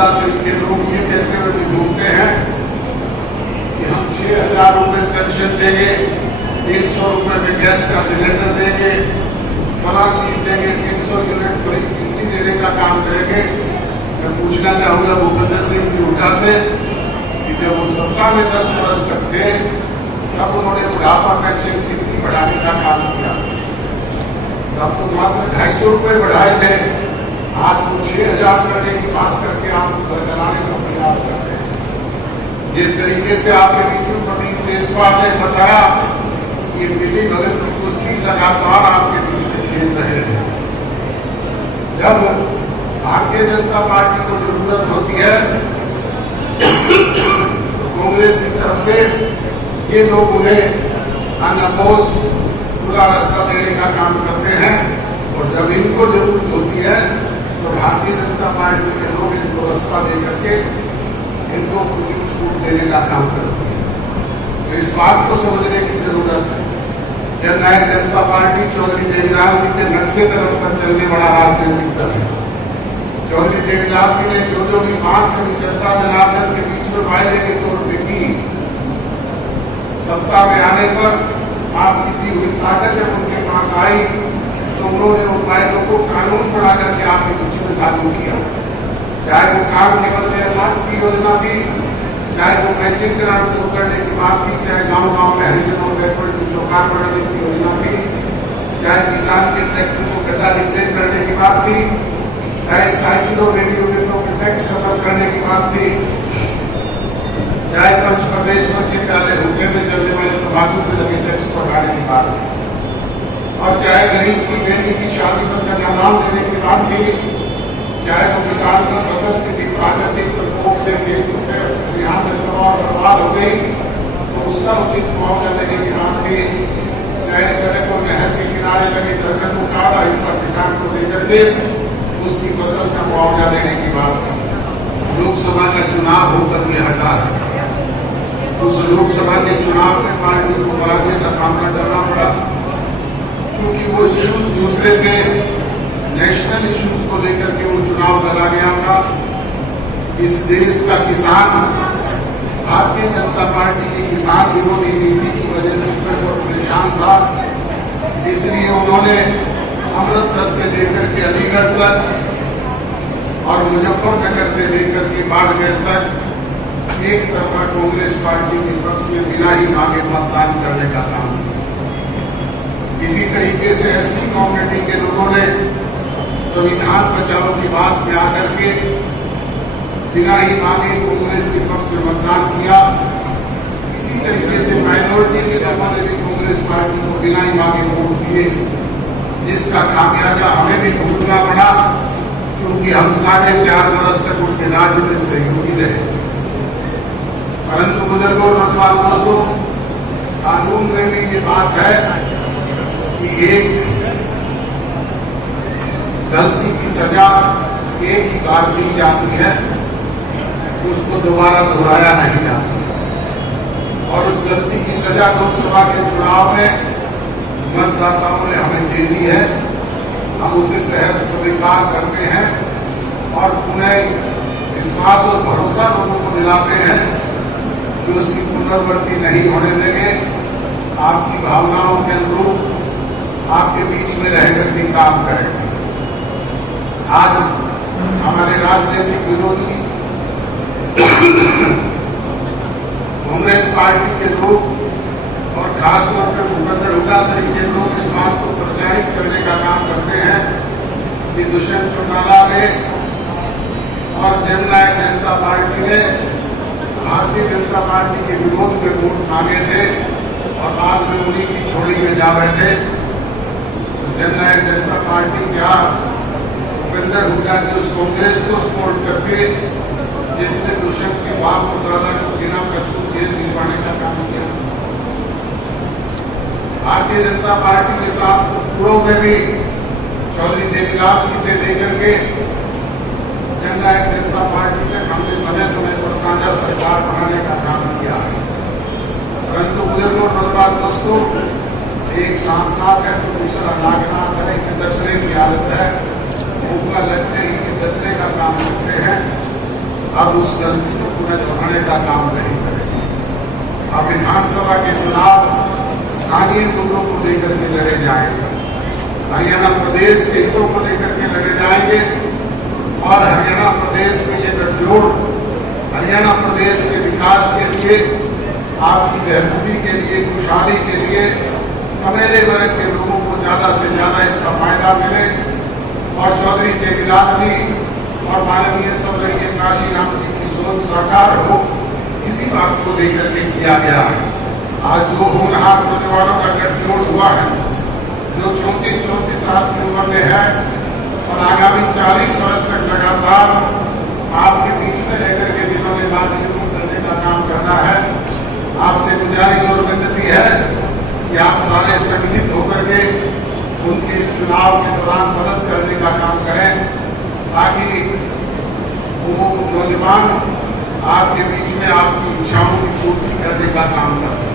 हुड्डा से के लोग ये कहते हुए भी घूमते हैं कि हम 6,000 रुपये पेंशन देंगे, 300 रुपये में गैस का सिलेंडर देंगे, फला चीज देंगे, 300 यूनिट बिजली देने का काम करेंगे। मैं पूछना चाहूंगा भूपेंद्र सिंह हुड्डा से कि जब वो सत्ता में 10 वर्ष तक थे तब उन्होंने बुढ़ापा पेंशन कितनी बढ़ाने का काम किया? तब तो मात्र 250 रुपये बढ़ाए थे, आज वो 6,000 करने की बात करके आप बरकराने का प्रयास करते हैं। जिस तरीके से आपके बीच में प्रवीण देशवाल ने बताया कि मिली भगत की कुश्ती लगातार आपके बीच में खेल रहे हैं। जब भारतीय जनता पार्टी को जरूरत होती है तो कांग्रेस की तरफ से ये लोग उन्हें अनअपोज खुला रास्ता देने का काम करते हैं, और जब इनको जरूरत होती है तो भारतीय जनता पार्टी के लोग इनको रास्ता दे करके इनको खुली छूट देने का काम करते हैं। तो इस बात को समझने की जरूरत है। जननायक जनता पार्टी चौधरी देवीलाल जी के नक्शे कदम पर चलने वाला राजनीतिक दल है। चौधरी देवीलाल जी ने जो भी बात करी जनता जनार्दन के बीच में वायदे के तौर पर की, सत्ता में आने पर आपकी दी हुई ताकत जब उनके पास आई तो उन्होंने उन वायदों को कानून बना करके आपके बीच में लागू किया। चाहे वो काम के बदले अनाज की योजना थी, चाहे वो मैचिंग ग्रांट शुरू करने की बात थी, चाहे गांव-गांव में हरिजनों बैकवर्ड चौकार बढ़ाने की योजना थी, चाहे किसान के ट्रैक्टर को गड्ढा रिपेयर करने की बात थी, चाहे साइकिल और रेडियो के टैक्स खत्म करने की बात थी, चाहे पंच परमेश्वर के प्यारे हुक्के में चलने वाले तंबाकू पे लगे टैक्स को हटाने की बात थी, और चाहे गरीब की बेटी की शादी पर कन्यादान देने की बात थी, चाहे वो किसान की फसल किसी प्राकृतिक प्रकोप से खेत बिहार में तबाह और बर्बाद हो गई तो उसका उचित मुआवजा देने की बात थी, चाहे सड़क और नहर के किनारे लगे दरख्त को आधा हिस्सा किसान को देकर के उसकी फसल का मुआवजा देने की बात थी। लोकसभा का चुनाव होकर के हटा है, उस लोकसभा के चुनाव में पार्टी को पराजय का सामना करना पड़ा, क्योंकि वो इश्यूज दूसरे थे। नेशनल इश्यूज को लेकर के वो चुनाव लड़ा गया था। इस देश का किसान भारतीय जनता पार्टी की किसान विरोधी नीति की वजह से परेशान था, इसलिए उन्होंने अमृतसर से लेकर के अलीगढ़ तक और मुजफ्फरनगर से लेकर के बाड़मेर तक एक तरफा कांग्रेस पार्टी के पक्ष में बिना ही मांगे मतदान करने का काम किया। इसी तरीके से एससी कम्युनिटी के लोगों ने संविधान बचाओ की बात में आकर के बिना ही मांगे कांग्रेस के पक्ष में मतदान किया। इसी तरीके से माइनॉरिटी के लोगों ने भी कांग्रेस पार्टी को बिना ही मांगे वोट दिए, जिसका खामियाजा हमें भी भुगतना पड़ा, क्योंकि हम 4.5 वर्ष तक उनके राज्य में सहयोगी रहे। परंतु बुजुर्गों नौजवान दोस्तों, कानून में भी ये बात है कि एक गलती की सजा एक ही बार दी जाती है, उसको दोबारा दोहराया नहीं जाता, और उस गलती की सजा लोकसभा के चुनाव में मतदाताओं ने हमें दे दी है। हम उसे सहज स्वीकार करते हैं और पुनः विश्वास और भरोसा लोगों को दिलाते हैं कि उसकी पुनरावृत्ति नहीं होने देंगे। आपकी भावनाओं के अनुरूप आपके बीच में रह करके काम करेंगे। आज हमारे राजनीतिक विरोधी कांग्रेस पार्टी के लोग और खासतौर पर भूपेंद्र हुड्डा सहित के लोग इस बात को प्रचारित करने का काम करते हैं कि दुष्यंत चौटाला ने और जननायक जनता पार्टी ने भारतीय जनता पार्टी के विरोध में वोट मांगे थे और बाद में उन्हीं की झोली में जा बैठे। जननायक जनता पार्टी क्या भूपेंद्र हुड्डा की उस कांग्रेस को सपोर्ट करके जिसने दुष्यंत के बाप और दादा को बिना कसूर जेल दिलवाने का काम किया। भारतीय जनता पार्टी के साथ पूर्व में भी चौधरी देवीलाल जी से लेकर के जननायक जनता पार्टी तक हमने समय समय पर साझा सरकार बनाने का काम किया है। परंतु बुजुर्गों नौजवान दोस्तों, एक सांपनाथ है तो दूसरा नागनाथ है, कि दसने की आदत है, भूखा लगने की दसने का काम करते हैं। अब उस गलती को पुनः दोहराने का काम नहीं करेंगे। अब विधानसभा के चुनाव स्थानीय मुद्दों को लेकर के लड़े जाएंगे, हरियाणा प्रदेश के हितों को लेकर के लड़े जाएंगे और हरियाणा प्रदेश में ये गठजोड़ हरियाणा प्रदेश के विकास के लिए, आपकी बेहतरी के लिए, खुशहाली के लिए कमेरे वर्ग के लोगों को ज्यादा से ज्यादा इसका फायदा मिले और चौधरी देवीलाल जी और माननीय स्वर्गीय काशीराम जी की सोच साकार हो, इसी बात को लेकर के किया गया है। आज जो होनहार नौजवानों का गठजोड़ हुआ है, जो 34 साल की उम्र में है और आगामी 40 वर्ष तक लगातार आपके बीच में रहकर के जिन्होंने राजनीति करने का काम करना है, आपसे गुजारिश और विनती है कि आप सारे संगठित होकर के उनके इस चुनाव के दौरान मदद करने का काम करें, ताकि वो नौजवान आपके बीच में आपकी इच्छाओं की पूर्ति करने का काम कर सकें।